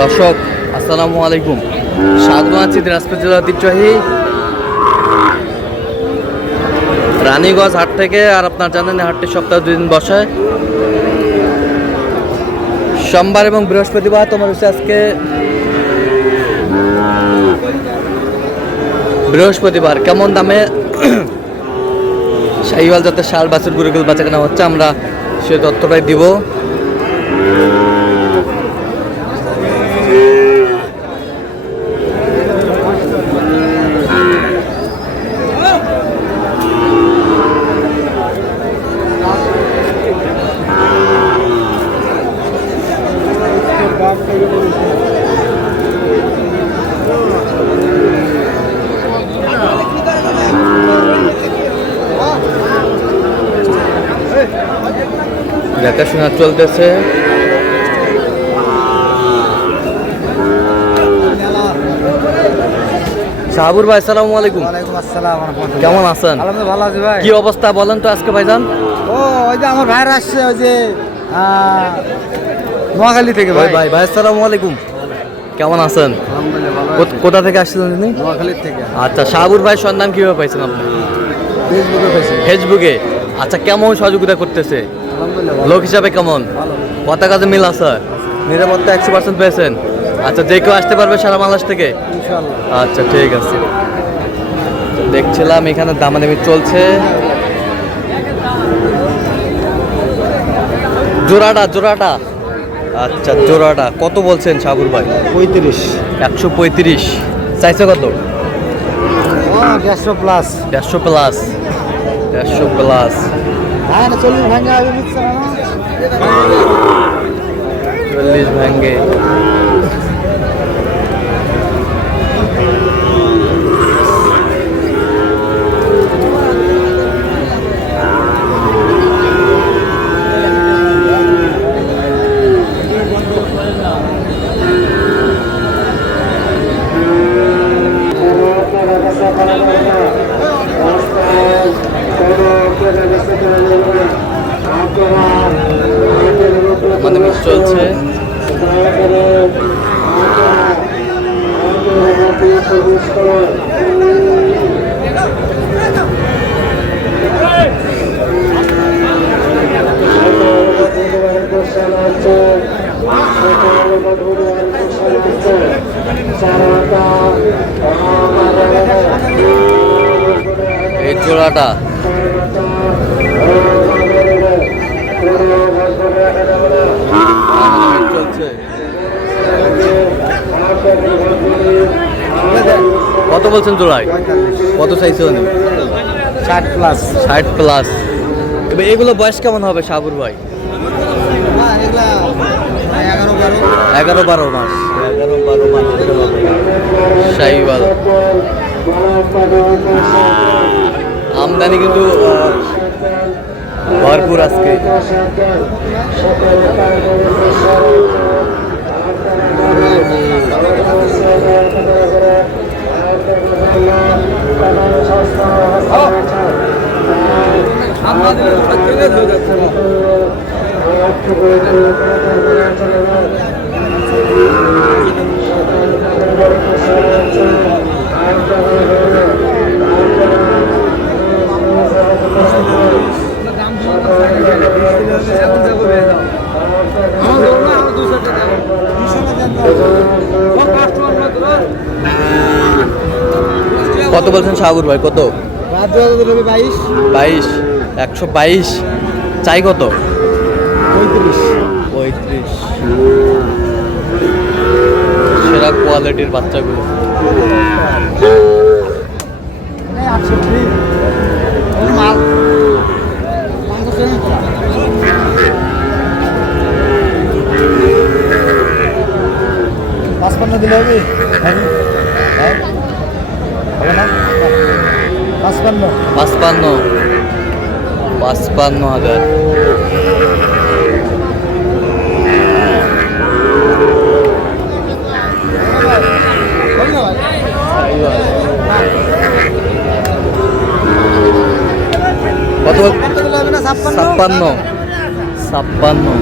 দর্শক আসসালামু আলাইকুম, স্বাগত আছি দিনাজপুর জেলার ঐতিহ্যবাহী রানীগঞ্জ হাট থেকে। আর আপনার জানেন হাটটি সপ্তাহে 2 দিন বসে, সোমবার এবং বৃহস্পতিবার। তোমার হচ্ছে আজকে বৃহস্পতিবার। কেমন দামে শাহিওয়াল জাতের ষাঁড় বাছুর গরুগুলো বেচা কেনা হচ্ছে, আমরা সে তথ্যটাই দিব। দেখাশোনা চলতেছে। শাহাবুর ভাই আসসালামু আলাইকুম। ওয়ালাইকুম আসসালাম। কেমন আছেন? আলহামদুলিল্লাহ ভালো আছি ভাই। কি অবস্থা বলেন তো আজকে ভাইজান? ওই যে আমার ভাইরা আসছে, ওই যে নোয়াখালী থেকে। ভাই ভাই ভাই আসসালামু আলাইকুম, কেমন আছেন? আলহামদুলিল্লাহ ভালো। কোথা থেকে আসছিলেন আপনি? নোয়াখালী থেকে। আচ্ছা, শাহাবুর ভাই সন্ধান কিভাবে পাইছেন আপনি? ফেসবুকে পেয়েছি। ফেসবুকে। আচ্ছা, কেমন সহযোগিতা করতেছে? আলহামদুলিল্লাহ লোক হিসাবে কেমন? ভালো। কথা কাজে মিল আছে? নিরাপত্তা 100% পেয়েছেন? আচ্ছা, যে কেউ আসতে পারবে সারা বাংলাদেশ থেকে? ইনশাআল্লাহ। আচ্ছা, ঠিক আছে। দেখছিলাম এখানে দামাদামি চলছে। জোড়াটা আচ্ছা, জোড়াটা কত বলছেন শাহাবুর ভাই? 35। 135 চাইছে কত? 150 প্লাস। 150 প্লাস। 150 প্লাস। হ্যাঁ, 40 ভাঙা আগে দিচ্ছে না। 40 ভাঙ্গে। আমাদের মিট চলছে। এই জোড়াটা চলছে। কত বলছেন জোড়ায়? কত চাইছে? 60 প্লাস। 60 প্লাস। এবার এগুলো বয়স কেমন হবে শাহাবুর ভাই? 11-12 মাস। 11-12 মাস শাহিওয়াল। আমদানি কিন্তু ভরপুর আজকে। কত বলছেন শাহাবুর ভাই? কত? 22। 122 চাই কত? 35। সেরা কোয়ালিটির বাচ্চাগুলো। দিলে হবে? হ্যাঁ, হবে না? 55,000। কত? 56।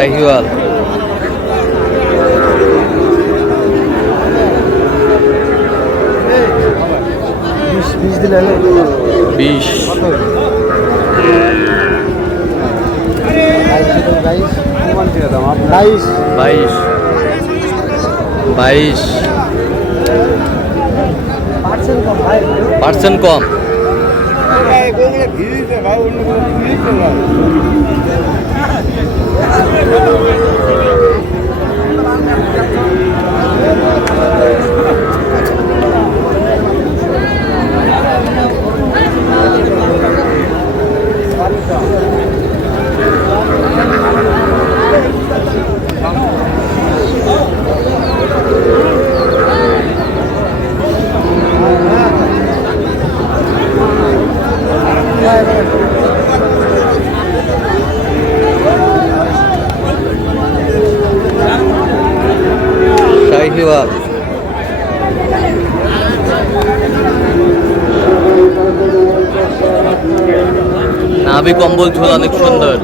শাহিওয়াল। বিশ দিলে হলো 20, কত? 22 22 22, 22 পার্সেন্ট কম ভাই। পার্সেন্ট কম। শাহিওয়াল। নাভি কম্বল ঝোল অনেক সুন্দর।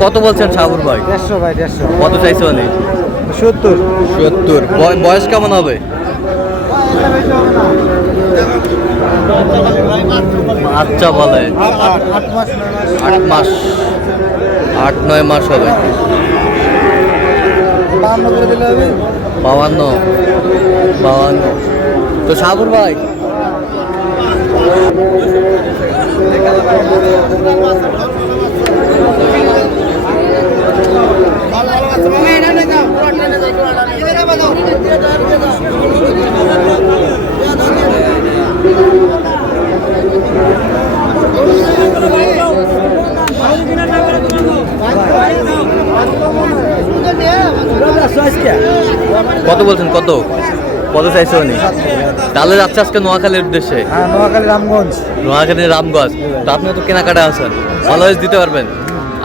কত বলছেন সাবুর ভাই? 150 ভাই 150। কত চাইছে উনি? 70। 70। বয়স কেমন হবে? বাচ্চা বলে 8 মাস 8-9 মাস হবে। 52 করে দিলে হবে। 52 তো সাবুর ভাই কত বলছেন? কত কত চাইছে উনি? তাহলে যাচ্ছে আজকে নোয়াখালীর উদ্দেশ্যে। হ্যাঁ, নোয়াখালী রামগঞ্জ। নোয়াখালী রামগঞ্জ। তো আপনি তো কেনাকাটা আছেন, অলওয়েজ দিতে পারবেন।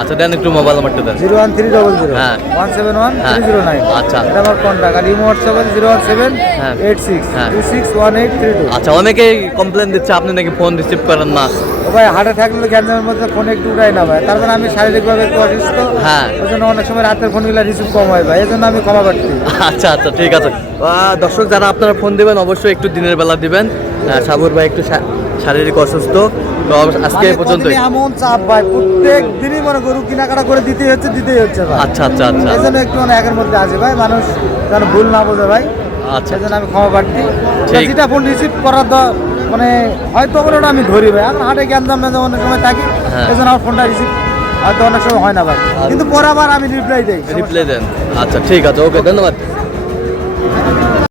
আচ্ছা দেন একটু মোবাইল নাম্বারটা দেন। 01300 হ্যাঁ। 171 হ্যাঁ। 309। আচ্ছা। এটা আমার কন্টাক্ট। আর ইমো হোয়াটসঅ্যাপ 017 হ্যাঁ। 86 হ্যাঁ। 261832। আচ্ছা অনেকেই কমপ্লেন দিচ্ছে আপনি নাকি ফোন রিসিভ করেন না। ও ভাই, হাটে থাকলে গ্যাঞ্জামের মধ্যে ফোন একটু উঠাই না ভাই। তারপরে আমি শারীরিকভাবে একটু অসুস্থ। হ্যাঁ। ওই জন্য অনেক সময় রাতের ফোনগুলো রিসিভ কম হয় ভাই, এই জন্য আমি ক্ষমা প্রার্থী। আচ্ছা আচ্ছা ঠিক আছে। দর্শক যারা আপনারা ফোন দিবেন অবশ্যই একটু দিনের বেলা দিবেন। সাবুর ভাই একটু শারীরিক অসুস্থ। তো আজকে এই পর্যন্ত। প্রতিদিনই এমন চাপ ভাই, প্রত্যেক দিনই মনে গরু কেনাকাটা করে দিতেই হচ্ছে ভাই। আচ্ছা আচ্ছা আচ্ছা এই জন্য একটু মানে একের মধ্যে আছে ভাই, মানুষ যেন ভুল না বোঝে ভাই। আচ্ছা সেই জন্য আমি ক্ষমা প্রার্থী। ঠিক। যেটা ফোন রিসিভ করার মানে হয়তো ওটা আমি ধরি ভাই, এখন হাটে গ্যাঞ্জাম অনেক সময় থাকি। হ্যাঁ। এই জন্য আমার ফোনটা রিসিভ হয়তো অনেক সময় হয় না ভাই, কিন্তু পরে আবার আমি রিপ্লাই দিই। রিপ্লাই দেন। আচ্ছা ঠিক আছে, ওকে ধন্যবাদ।